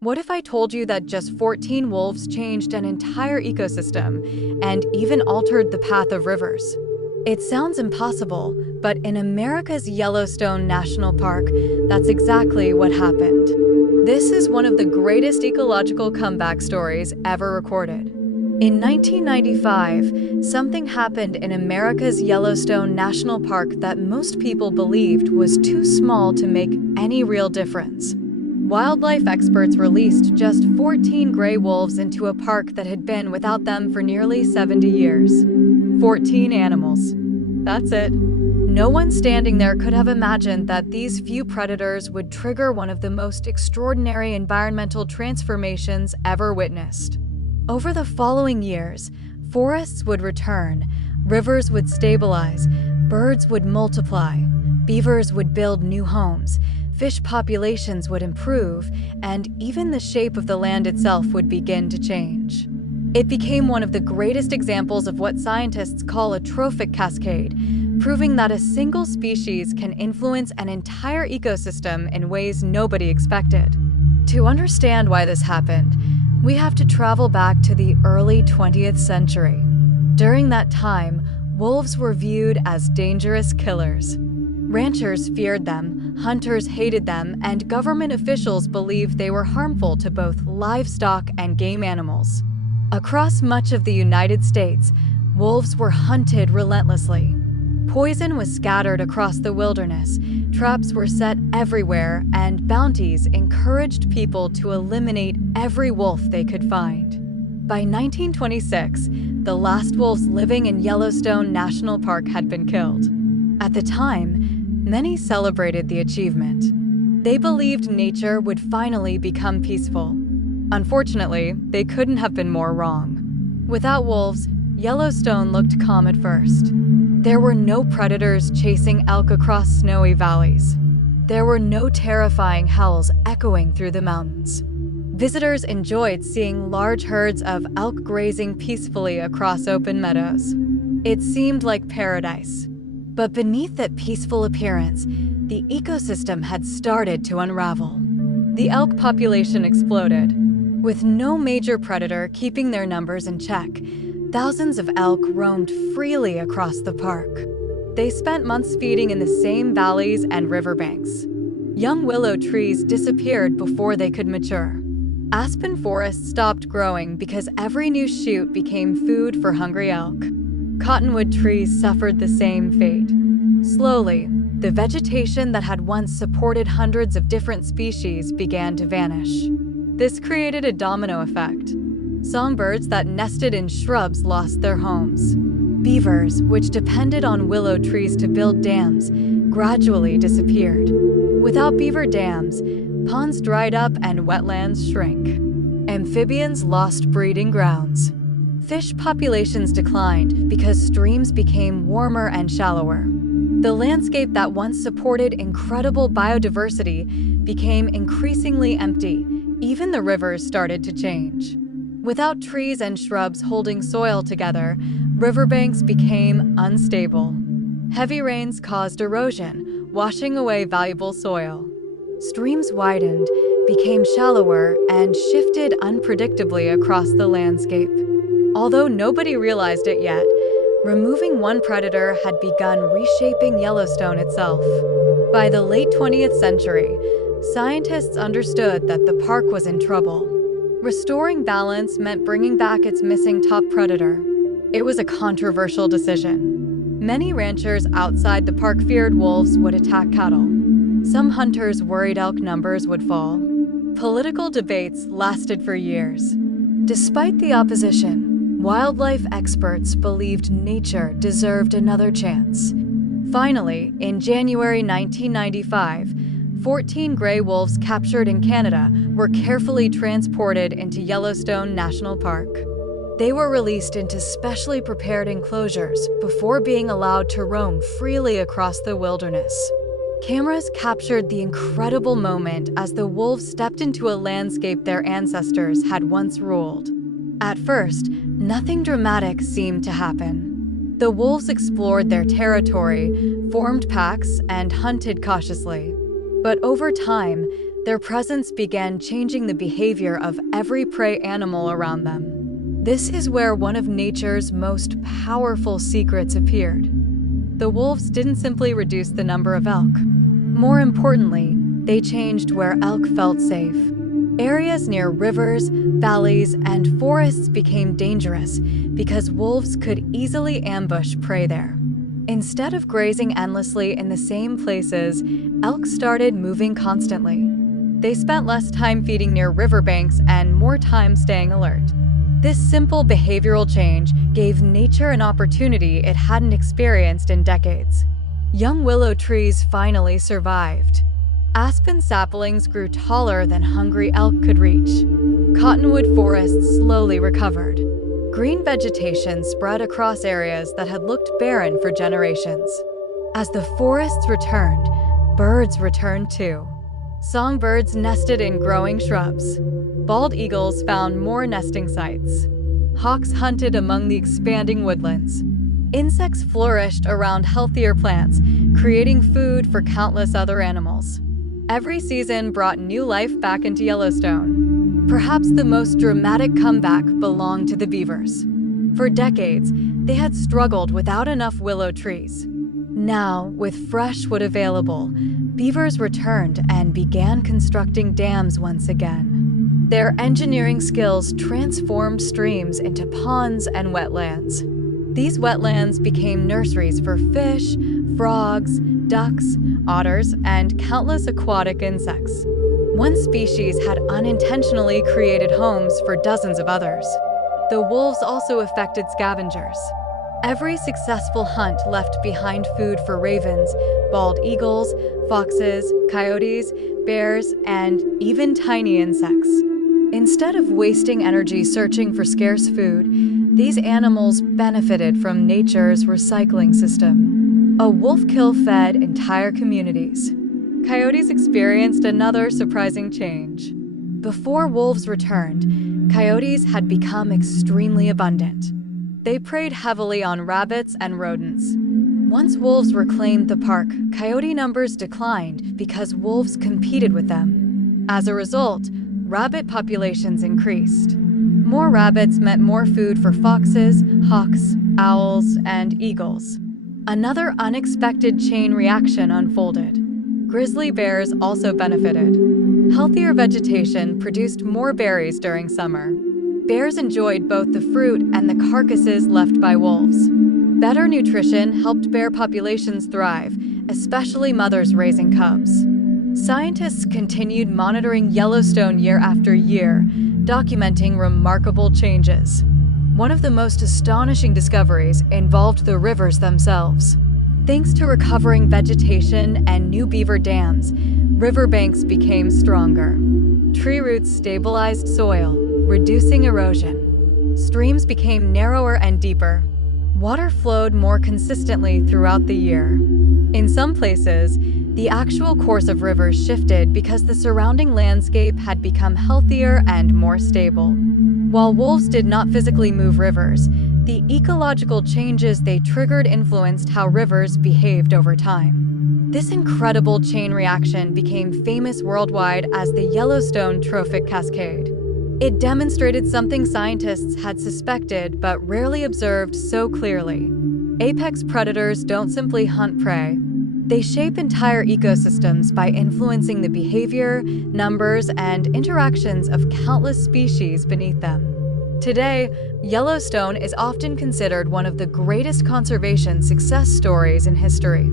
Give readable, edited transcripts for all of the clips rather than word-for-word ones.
What if I told you that just 14 wolves changed an entire ecosystem and even altered the path of rivers? It sounds impossible, but in America's Yellowstone National Park, that's exactly what happened. This is one of the greatest ecological comeback stories ever recorded. In 1995, something happened in America's Yellowstone National Park that most people believed was too small to make any real difference. Wildlife experts released just 14 gray wolves into a park that had been without them for nearly 70 years. 14 animals. That's it. No one standing there could have imagined that these few predators would trigger one of the most extraordinary environmental transformations ever witnessed. Over the following years, forests would return, rivers would stabilize, birds would multiply, beavers would build new homes, fish populations would improve, and even the shape of the land itself would begin to change. It became one of the greatest examples of what scientists call a trophic cascade, proving that a single species can influence an entire ecosystem in ways nobody expected. To understand why this happened, we have to travel back to the early 20th century. During that time, wolves were viewed as dangerous killers. Ranchers feared them, hunters hated them, and government officials believed they were harmful to both livestock and game animals. Across much of the United States, wolves were hunted relentlessly. Poison was scattered across the wilderness, traps were set everywhere, and bounties encouraged people to eliminate every wolf they could find. By 1926, the last wolves living in Yellowstone National Park had been killed. At the time, many celebrated the achievement. They believed nature would finally become peaceful. Unfortunately, they couldn't have been more wrong. Without wolves, Yellowstone looked calm at first. There were no predators chasing elk across snowy valleys. There were no terrifying howls echoing through the mountains. Visitors enjoyed seeing large herds of elk grazing peacefully across open meadows. It seemed like paradise. But beneath that peaceful appearance, the ecosystem had started to unravel. The elk population exploded. With no major predator keeping their numbers in check, thousands of elk roamed freely across the park. They spent months feeding in the same valleys and riverbanks. Young willow trees disappeared before they could mature. Aspen forests stopped growing because every new shoot became food for hungry elk. Cottonwood trees suffered the same fate. Slowly, the vegetation that had once supported hundreds of different species began to vanish. This created a domino effect. Songbirds that nested in shrubs lost their homes. Beavers, which depended on willow trees to build dams, gradually disappeared. Without beaver dams, ponds dried up and wetlands shrank. Amphibians lost breeding grounds. Fish populations declined because streams became warmer and shallower. The landscape that once supported incredible biodiversity became increasingly empty. Even the rivers started to change. Without trees and shrubs holding soil together, riverbanks became unstable. Heavy rains caused erosion, washing away valuable soil. Streams widened, became shallower, and shifted unpredictably across the landscape. Although nobody realized it yet, removing one predator had begun reshaping Yellowstone itself. By the late 20th century, scientists understood that the park was in trouble. Restoring balance meant bringing back its missing top predator. It was a controversial decision. Many ranchers outside the park feared wolves would attack cattle. Some hunters worried elk numbers would fall. Political debates lasted for years. Despite the opposition, wildlife experts believed nature deserved another chance. Finally, in January 1995, 14 gray wolves captured in Canada were carefully transported into Yellowstone National Park. They were released into specially prepared enclosures before being allowed to roam freely across the wilderness. Cameras captured the incredible moment as the wolves stepped into a landscape their ancestors had once ruled. At first, nothing dramatic seemed to happen. The wolves explored their territory, formed packs, and hunted cautiously. But over time, Their presence began changing the behavior of every prey animal around them. This is where one of nature's most powerful secrets appeared. The wolves didn't simply reduce the number of elk. More importantly, they changed where elk felt safe. Areas near rivers, valleys, and forests became dangerous because wolves could easily ambush prey there. Instead of grazing endlessly in the same places, elk started moving constantly. They spent less time feeding near riverbanks and more time staying alert. This simple behavioral change gave nature an opportunity it hadn't experienced in decades. Young willow trees finally survived. Aspen saplings grew taller than hungry elk could reach. Cottonwood forests slowly recovered. Green vegetation spread across areas that had looked barren for generations. As the forests returned, birds returned too. Songbirds nested in growing shrubs. Bald eagles found more nesting sites. Hawks hunted among the expanding woodlands. Insects flourished around healthier plants, creating food for countless other animals. Every season brought new life back into Yellowstone. Perhaps the most dramatic comeback belonged to the beavers. For decades, they had struggled without enough willow trees. Now, with fresh wood available, beavers returned and began constructing dams once again. Their engineering skills transformed streams into ponds and wetlands. These wetlands became nurseries for fish, frogs, ducks, otters, and countless aquatic insects. One species had unintentionally created homes for dozens of others. The wolves also affected scavengers. Every successful hunt left behind food for ravens, bald eagles, foxes, coyotes, bears, and even tiny insects. Instead of wasting energy searching for scarce food, these animals benefited from nature's recycling system. A wolf kill fed entire communities. Coyotes experienced another surprising change. Before wolves returned, coyotes had become extremely abundant. They preyed heavily on rabbits and rodents. Once wolves reclaimed the park, coyote numbers declined because wolves competed with them. As a result, rabbit populations increased. More rabbits meant more food for foxes, hawks, owls, and eagles. Another unexpected chain reaction unfolded. Grizzly bears also benefited. Healthier vegetation produced more berries during summer. Bears enjoyed both the fruit and the carcasses left by wolves. Better nutrition helped bear populations thrive, especially mothers raising cubs. Scientists continued monitoring Yellowstone year after year, documenting remarkable changes. One of the most astonishing discoveries involved the rivers themselves. Thanks to recovering vegetation and new beaver dams, riverbanks became stronger. Tree roots stabilized soil, reducing erosion. Streams became narrower and deeper. Water flowed more consistently throughout the year. In some places, the actual course of rivers shifted because the surrounding landscape had become healthier and more stable. While wolves did not physically move rivers, the ecological changes they triggered influenced how rivers behaved over time. This incredible chain reaction became famous worldwide as the Yellowstone Trophic Cascade. It demonstrated something scientists had suspected but rarely observed so clearly. Apex predators don't simply hunt prey. They shape entire ecosystems by influencing the behavior, numbers, and interactions of countless species beneath them. Today, Yellowstone is often considered one of the greatest conservation success stories in history.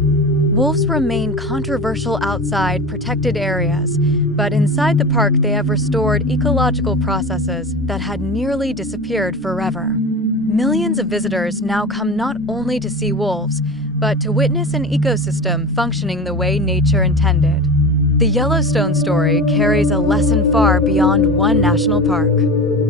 Wolves remain controversial outside protected areas, but inside the park they have restored ecological processes that had nearly disappeared forever. Millions of visitors now come not only to see wolves, but to witness an ecosystem functioning the way nature intended. The Yellowstone story carries a lesson far beyond one national park.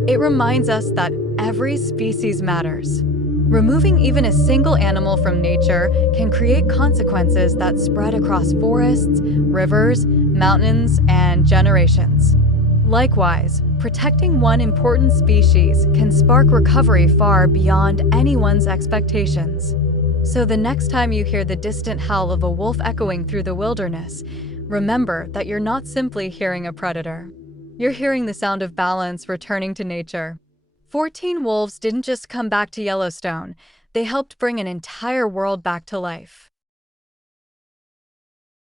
It reminds us that every species matters. Removing even a single animal from nature can create consequences that spread across forests, rivers, mountains, and generations. Likewise, protecting one important species can spark recovery far beyond anyone's expectations. So the next time you hear the distant howl of a wolf echoing through the wilderness, Remember that you're not simply hearing a predator. You're hearing the sound of balance returning to nature. 14 wolves didn't just come back to Yellowstone, they helped bring an entire world back to life.